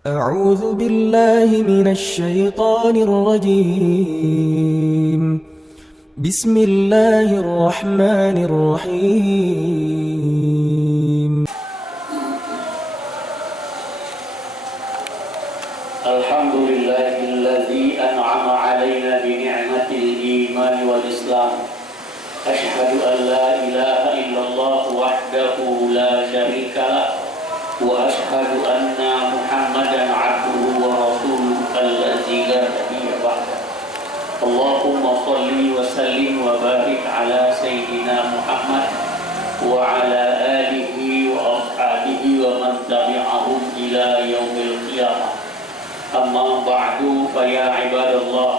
أعوذ بالله من الشيطان الرجيم. بسم الله الرحمن الرحيم. الحمد لله الذي أنعم علينا بنعمة الإيمان والإسلام. أشهد أن لا إله إلا الله وحده لا شريك له، وأشهد أن محمدا عبده ورسوله الذي لا نبي بعده. اللهم صل وسلم وبارك على سيدنا محمد وعلى آله وأصحابه ومن تبعهم إلى يوم القيامة. أما بعد فيا عباد الله،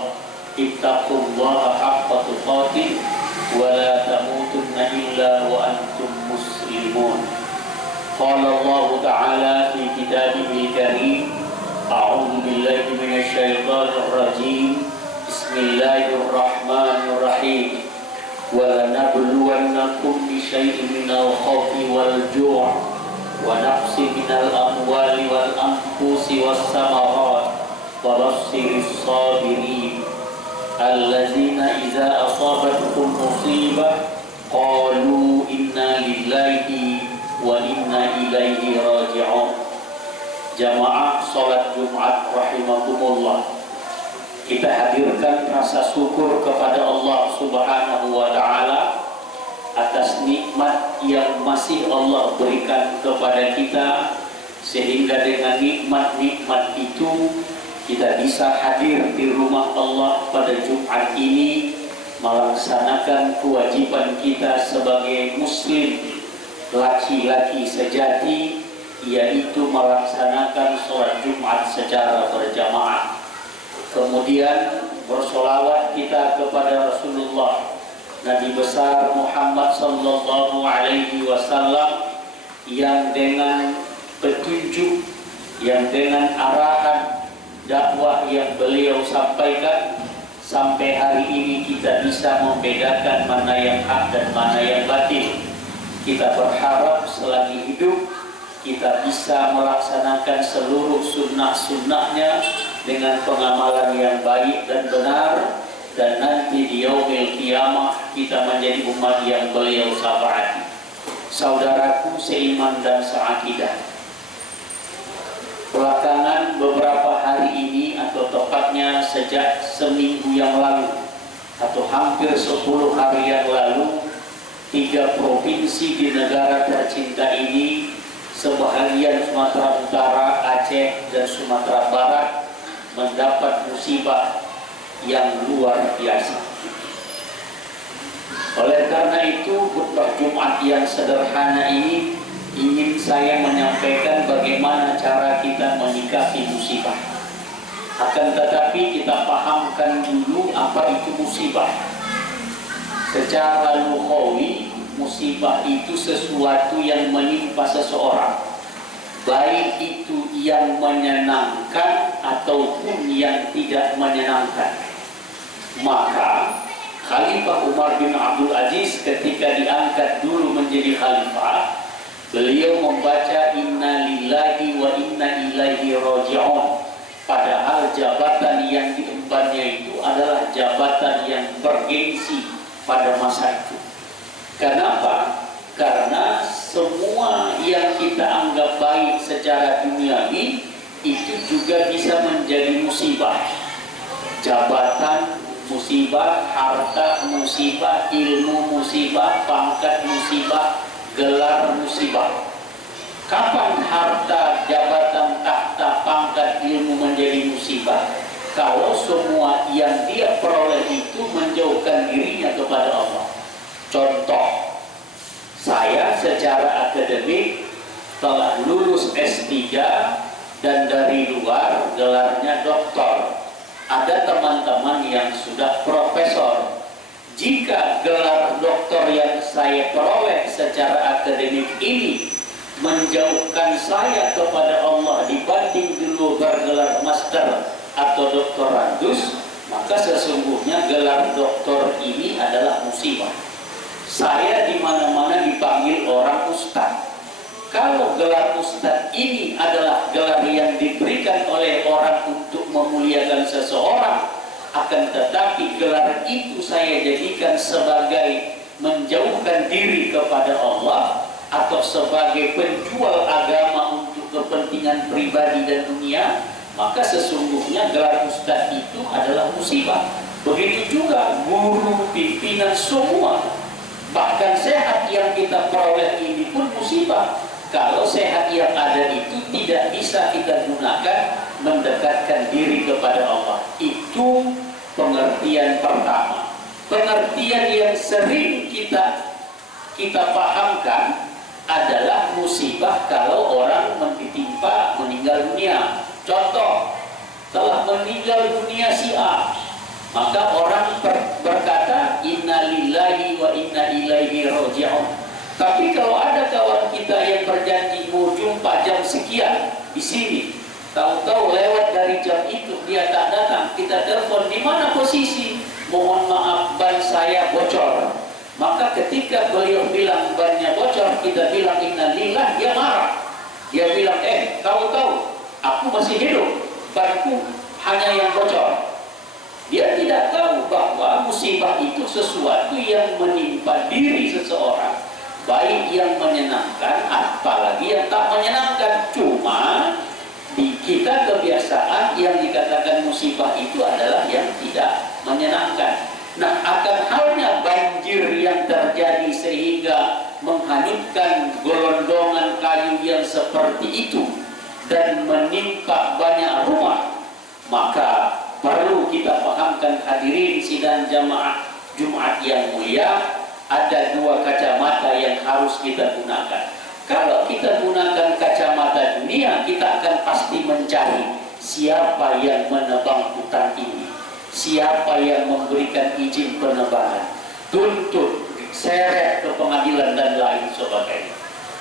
اتقوا الله حق تقاته ولا تموتن إلا وأنتم مسلمون. قال الله تعالى في كتابه الكريم: أعوذ بالله من الشيطان الرجيم. بسم الله الرحمن الرحيم. ولنبلونكم بشيء من الخوف والجوع ونقص من الأموال والأنفس والثمرات وبشر الصابرين الذين إذا أصابتهم مصيبة قالوا إنا لله وإنا إليه راجعون. Jamaah salat Jumat rahimakumullah, kita hadirkan rasa syukur kepada Allah Subhanahu wa Ta'ala atas nikmat yang masih Allah berikan kepada kita, sehingga dengan nikmat-nikmat itu kita bisa hadir di rumah Allah pada Jumat ini, melaksanakan kewajiban kita sebagai muslim laki-laki sejati, yaitu melaksanakan sholat Jumat secara berjamaah. Kemudian bersolawat kita kepada Rasulullah Nabi besar Muhammad sallallahu alaihi wasallam, yang dengan petunjuk, yang dengan arahan dakwah yang beliau sampaikan, sampai hari ini kita bisa membedakan mana yang hak dan mana yang batil. Kita berharap selagi hidup kita bisa melaksanakan seluruh sunnah-sunnahnya dengan pengamalan yang baik dan benar, dan nanti di yaumil qiyamah kita menjadi umat yang beliau syafaati. Saudaraku seiman dan seakidah, belakangan beberapa hari ini, atau tepatnya sejak seminggu yang lalu atau hampir 10 hari yang lalu, 3 provinsi di negara tercinta ini, sebahagian Sumatera Utara, Aceh, dan Sumatera Barat, mendapat musibah yang luar biasa. Oleh karena itu, khutbah Jumat yang sederhana ini ingin saya menyampaikan bagaimana cara kita menyikapi musibah. Akan tetapi kita pahamkan dulu apa itu musibah. Secara lughawi, musibah itu sesuatu yang menimpa seseorang, baik itu yang menyenangkan ataupun yang tidak menyenangkan. Maka Khalifah Umar bin Abdul Aziz ketika diangkat dulu menjadi khalifah, beliau membaca inna lillahi wa inna ilaihi raji'un. Padahal jabatan yang diembannya itu adalah jabatan yang bergengsi pada masa itu. Kenapa? Karena semua yang kita anggap baik secara duniawi itu juga bisa menjadi musibah. Jabatan musibah, harta musibah, ilmu musibah, pangkat musibah, gelar musibah. Kapan harta, jabatan, tahta, pangkat, ilmu menjadi musibah? Kalau semua yang dia peroleh itu menjauhkan dirinya kepada Allah. Contoh, saya secara akademik telah lulus S3 dan dari luar gelarnya doktor. Ada teman-teman yang sudah profesor. Jika gelar doktor yang saya peroleh secara akademik ini menjauhkan saya kepada Allah dibanding dulu bergelar master atau doktorandus, maka sesungguhnya gelar doktor ini adalah musibah. Saya di mana-mana dipanggil orang ustaz. Kalau gelar ustadz ini adalah gelar yang diberikan oleh orang untuk memuliakan seseorang, akan tetapi gelar itu saya jadikan sebagai menjauhkan diri kepada Allah atau sebagai penjual agama untuk kepentingan pribadi dan dunia, maka sesungguhnya gelar ustadz itu adalah musibah. Begitu juga guru, pimpinan, semua. Bahkan sehat yang kita peroleh ini pun musibah. Kalau sehat yang ada itu tidak bisa kita gunakan mendekatkan diri kepada Allah. Itu pengertian pertama. Pengertian yang sering kita pahamkan adalah musibah kalau orang meninggal dunia. Contoh, telah meninggal dunia si A, maka orang berkata inna lillahi wa inna ilaihi raji'un. Tapi kalau ada kawan kita yang berjanji mau jumpa jam sekian di sini, tahu-tahu lewat dari jam itu dia tak datang, kita telepon, di mana posisi? Mohon maaf, ban saya bocor. Maka ketika beliau bilang bannya bocor, kita bilang inna lillah, dia marah. Dia bilang, tahu-tahu aku masih hidup, banku hanya yang bocor. Dia tidak tahu bahwa musibah itu sesuatu yang menimpa diri seseorang, baik yang menyenangkan apalagi yang tak menyenangkan. Cuma di kita kebiasaan yang dikatakan musibah itu adalah yang tidak menyenangkan. Nah, akan halnya banjir yang terjadi sehingga menghanyutkan gelondongan kayu yang seperti itu dan menimpa banyak rumah, maka perlu kita pahamkan hadirin sidang jamaah Jumat yang mulia, ada dua kacamata yang harus kita gunakan. Kalau kita gunakan kacamata dunia, kita akan pasti mencari siapa yang menebang hutan ini, siapa yang memberikan izin penebangan, tuntut, seret ke pengadilan dan lain sebagainya.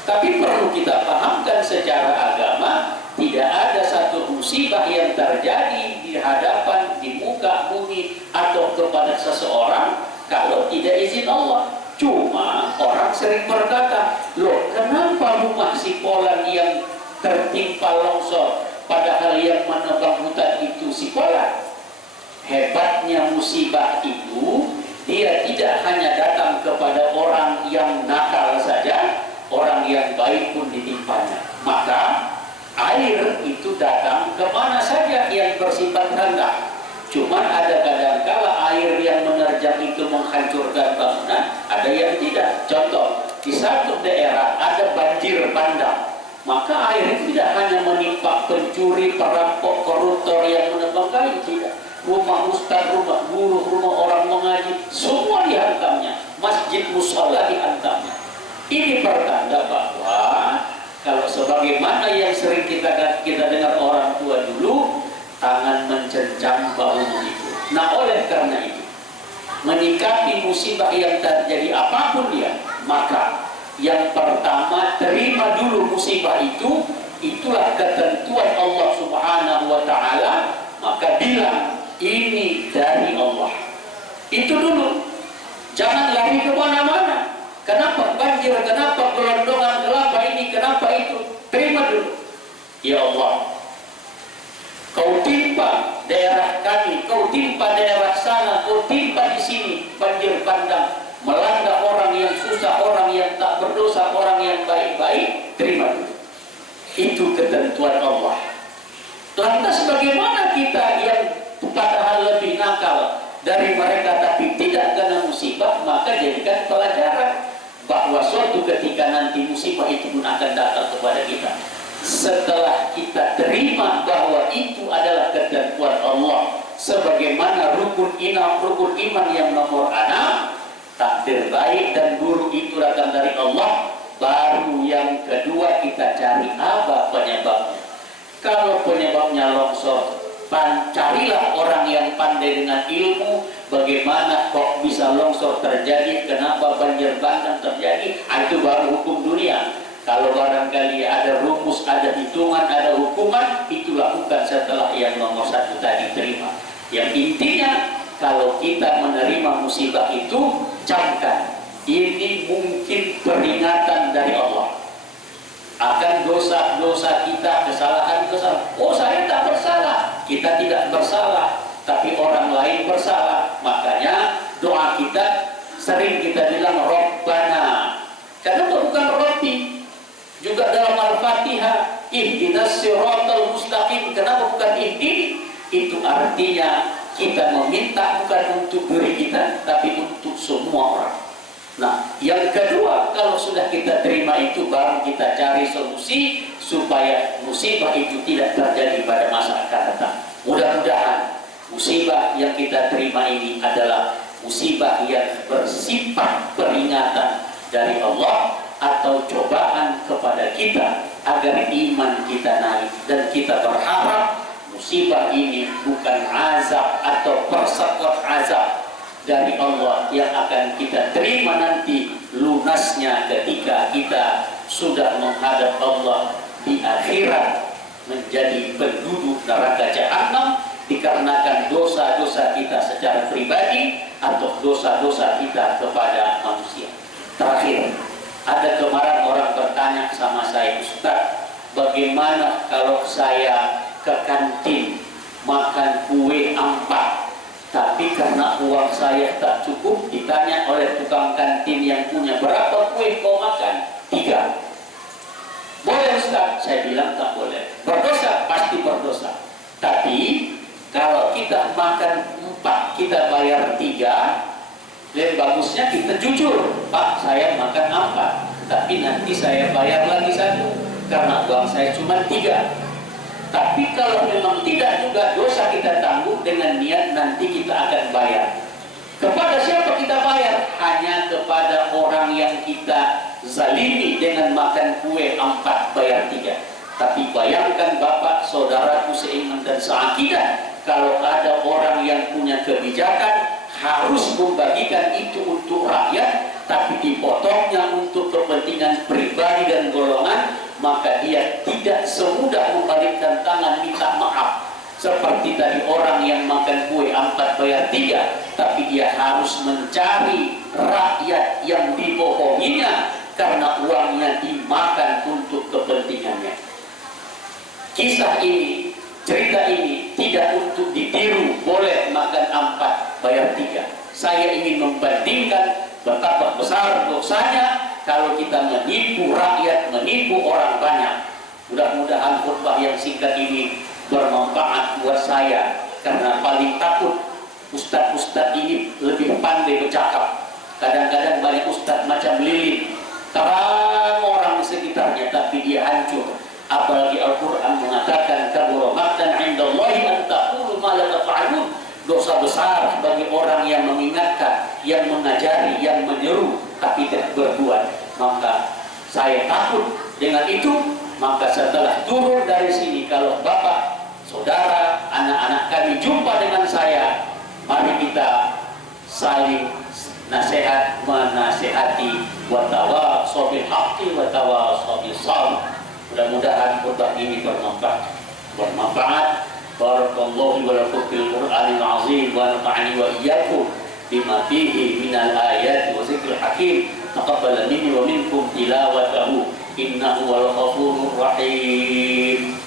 Tapi perlu kita pahamkan secara agama, tidak ada satu musibah yang terjadi di hadapan, di muka bumi atau kepada seseorang kalau tidak izin Allah. Cuma orang sering berkata, loh kenapa rumah si Polan yang tertimpa longsor, padahal yang menebang hutan itu si Polan? Hebatnya musibah itu, dia tidak hanya datang kepada orang yang nakal saja, orang yang baik pun ditimpanya. Maka air itu datang kemana saja yang bersifat rendah. Cuma ada kadangkala air yang menerjang itu menghancurkan bangunan, ada yang tidak. Contoh, di satu daerah ada banjir bandang, maka air itu tidak hanya menimpa pencuri, perampok, koruptor yang menebang kayu, tidak. Rumah ustaz, rumah guru, rumah orang mengaji, semua dihantamnya. Masjid musola dihantamnya. Ini pertanda bahwa kalau sebagaimana yang sering kita dengar orang tua dulu, tangan mencengcam bahu memikul. Nah, oleh karena itu, menyikapi musibah yang terjadi apapun dia, maka yang pertama terima dulu musibah itu. Itulah ketentuan Allah Subhanahu wa Ta'ala. Maka bilang ini dari Allah. Itu dulu. Jangan lari ke mana-mana. Kenapa banjir, kenapa gelondongan, kenapa ini, kenapa itu? Terima dulu. Ya Allah, Kau timpa daerah kami, Kau timpa daerah sana, Kau timpa di sini banjir bandang, melanda orang yang susah, orang yang tak berdosa, orang yang baik-baik. Terima dulu. Itu ketentuan Allah. Lantas bagaimana kita yang padahal lebih nakal dari mereka tapi tidak kena musibah? Maka jadikan pelajaran bahwa suatu ketika nanti musibah itu pun akan datang kepada kita. Setelah kita terima bahwa itu adalah ketentuan Allah, sebagaimana rukun iman yang nomor 6, takdir baik dan buruk itu datang dari Allah. Baru yang kedua kita cari apa penyebabnya. Kalau penyebabnya longsor, carilah orang yang pandai dengan ilmu, bagaimana kok bisa longsor terjadi, kenapa banjir bandang terjadi. Itu baru hukum dunia. Kalau barangkali ada rumus, ada hitungan, ada hukuman, itu lakukan setelah yang nomor 1 tadi terima. Yang intinya, kalau kita menerima musibah itu, camkan, ini mungkin peringatan dari Allah. akan dosa-dosa kita, kesalahan-kesalahan. Oh, saya tak bersalah. Kita tidak bersalah, tapi orang lain bersalah. Makanya doa kita sering kita bilang Rabbana. Karena bukan Rabbi. Juga dalam Al-Fatihah, ihdinas siratal mustaqim. Kenapa bukan ihdini? Itu artinya kita meminta bukan untuk diri kita, tapi untuk semua orang. Nah, yang kedua, kalau sudah kita terima itu, baru kita cari solusi supaya musibah itu tidak terjadi pada masa akan datang. Mudah-mudahan musibah yang kita terima ini adalah musibah yang bersifat peringatan dari Allah atau cobaan kepada kita agar iman kita naik, dan kita berharap musibah ini bukan azab atau persekot azab dari Allah yang akan kita terima nanti lunasnya ketika kita sudah menghadap Allah di akhirat menjadi penduduk neraka jahanam dikarenakan dosa-dosa kita secara pribadi atau dosa-dosa kita kepada manusia. Terakhir, ada kemarin orang bertanya sama saya, Ustaz, bagaimana kalau saya ke kantin makan kue ampat, tapi karena uang saya tak cukup, ditanya oleh tukang kantin yang punya, berapa kue kau makan? 3. Boleh Ustaz? Saya bilang tak boleh. Berdosa? Pasti berdosa. Tapi kalau kita makan 4, kita bayar 3, lebih bagusnya kita jujur, Pak, saya makan 4, tapi nanti saya bayar lagi 1 karena uang saya cuma 3. Tapi kalau memang tidak juga, dosa kita tanggung dengan niat nanti kita akan bayar. Kepada siapa kita bayar? Hanya kepada orang yang kita zalimi dengan makan kue 4 bayar 3. Tapi bayangkan Bapak, saudaraku seiman dan seakidah, kalau ada orang yang punya kebijakan harus membagikan itu untuk rakyat, tapi dipotongnya untuk kepentingan pribadi dan golongan, maka dia tidak semudah membalikkan tangan minta maaf. Seperti tadi orang yang makan kue 4 bayar 3, tapi dia harus mencari rakyat yang dibohonginya karena uangnya dimakan untuk kepentingannya. Kisah ini, cerita ini tidak untuk ditiru, boleh makan 4 bayar 3. Saya ingin membandingkan betapa besar dosanya kalau kita menipu rakyat, menipu orang banyak. Mudah-mudahan khutbah yang singkat ini bermanfaat buat saya, karena paling takut ustadz-ustadz ini lebih pandai bercakap. Kadang-kadang banyak ustadz macam lilin, terang orang di sekitarnya, tapi dia hancur. Apalagi Al-Quran mengatakan kabura maqtan 'indallahi an taqulu ma la taf'alun. Dosa besar bagi orang yang mengingatkan, yang mengajari, yang menyeru tapi tidak berbuat. Maka saya takut dengan itu. Maka setelah turun dari sini, kalau Bapak, Saudara, anak-anak kami jumpa dengan saya, mari kita saling nasihat menasihati, wa tawasau bil haqqi wa tawasau bis sabr. Mudah-mudahan khutbah ini bermanfaat. Barakallahu wa lakum fil Qur'anil azim wa nafa'ani wa iyyakum bima fihi minal ayati wa zikril hakim. Taqabbal minni wa minkum tilawatahu innahu wal ghafurur rahim.